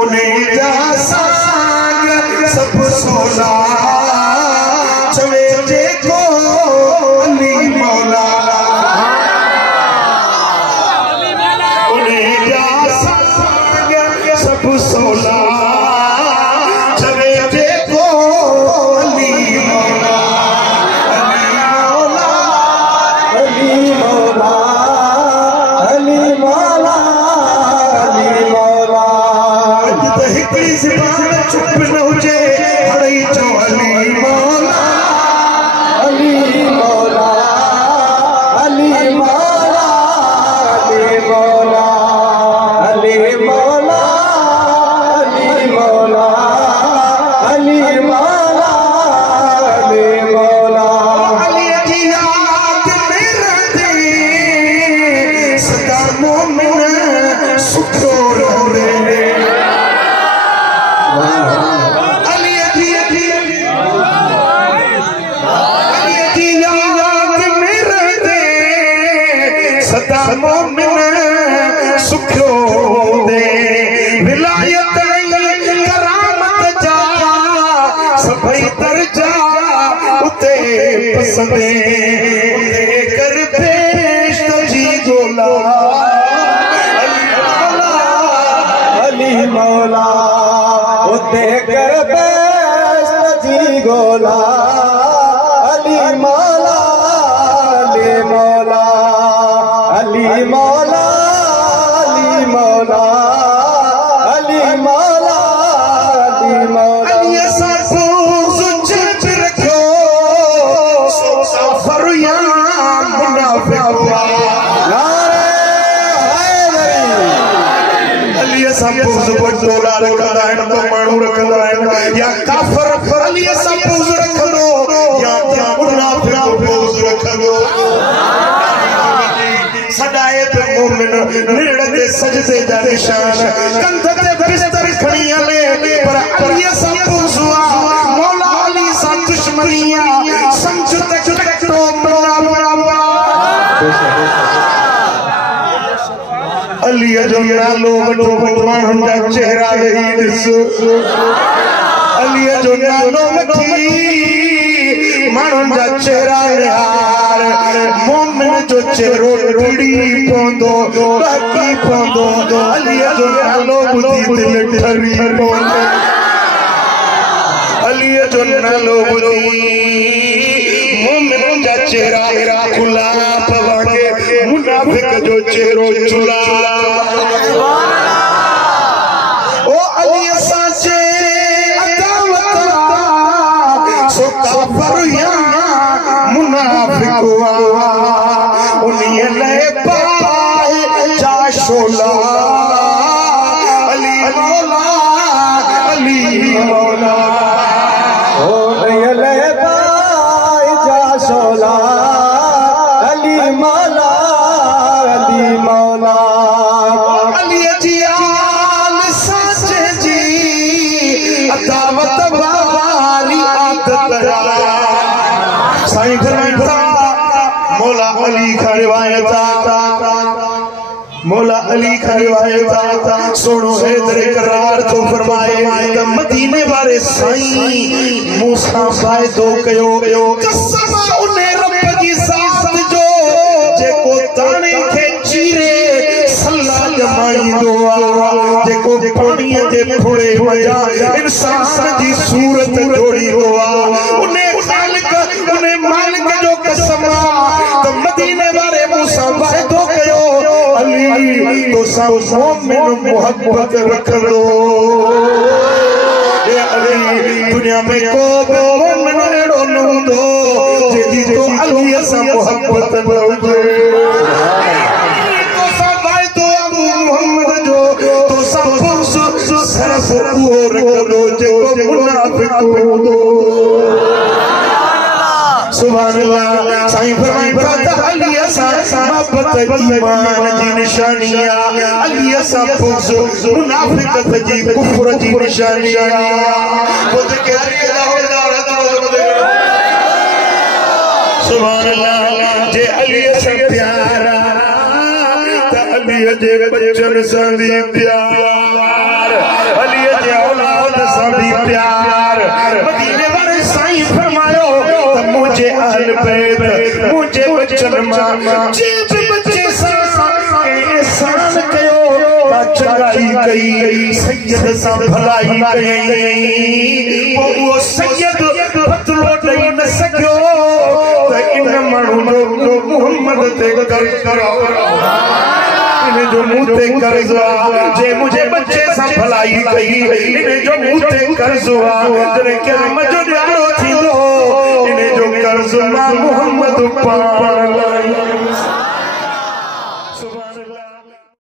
उन्हें जा साग सब सोना चवे जे को अली मौला उन्हें जा साग सब सोना चवे जे को अली मौला अली मौला अली मौला अली मौला हिकड़ी ज़बान चुप न हुजे हड़ई चो अली मौला अली मौला अली मौला अली मौला अली मौला अली मौला अली मौला अली मौला अली जी याद में रहते सदा मोमिन सुखो रहे सदा मोमिन सुखो दे विलायत करामत जा सभई दर्जा उते पसंदे कर पेश जी गोला अली मौला उते कर पेश जी गोला अली मौला अली मौला अली मौला अली मौला अली मौला अली मौला अली सब सुच रखो सफर या मुनाफिक अली सब डोला रखंदा आहिनि तो माण्हू रखंदा आहिनि या काफर अली सब रखंदो या मुनाफिक रखंदो सदाए पे मोमिन निरड़ते सजदे जा निशान कंध ते बिस्तर खणी हले पर अली सा पूसवा मौला अली सा दुश्मनिया समझ तक तो बड़ा अली जो नालो वठो माण्हुनि जा चेहरा वेही ॾिस अली जो नालो वठी माण्हुनि जा चेहरा निहार मोमिन जो चेहरो टिड़ी पवंदो बाकी पवंदो अली जो नालो ॿुधी दिलि ठरी पवंदो अली जो नालो ॿुधी मोमिन जा चेहरा खुला पवंदे मुनाफिक जो चेहरो चुला ओ अली साचे अदावत सो काफर या मुनाफिक उन्हीं ले पाए जा शोला अली मौला अली मौला उन्हीं ले पाए जा शोला अली मौला अली मौला अली जी आल साचे जी अदावत वाली आदत साईं फरमाता मौला अली का रिवायत मौला अली का रिवायत सुनो हैदर करार तो फरमाए मदीने वाले साईं मूसा वायदो कयो कसम उन्हें रब की साथ जो जेको ताने के चीरे सल्ला जमाईंदो जेको कोणीअ जे थोड़े वजा इंसान जी सूरत जोड़ींदो उन्हें मालिक जो कसम तो मदीने वाले मूसा वायदो कयो अली तो सब मोमिन मोहब्बत रखंदो ए अली दुनिया में को मोमिन अहिड़ो न हूंदो जेदी तो अली सां मोहब्बत न हुजे तो सब वायदो अबू मोहम्मद जो तो सब सिर्फ उहो रखंदो जेको मुनाफिक हूंदो सुभान अल्लाह साईं फरमाईंदा अली सा मोहब्बत ईमान जी निशानिया अली सा बुग़्ज़ मुनाफिकत जी कुफ्र जी निशानिया खुद के सुभान अल्लाह जे अली सा प्यारा त अली जे बच्चन सा भी प्यार अली जे औलाद साडी प्यार मदीने वाले साईं फरमायो त मुझे अहल बैत मुझे बचन मां जे बच्चे सा एहसान कयो चंगाई कई सैयद सा भलाई कई वो सैयद बदलो दई न सकियो त इन माण्हू जो मोहम्मद ते कर्ज करो इन जो मुंह ते कर्ज जे मुझे बच्चे सा भलाई कई इन जो मुंह ते कर्ज जने क़यामत जो ॾियारो थींदो इन जो कर्ज मां मोहम्मद पाण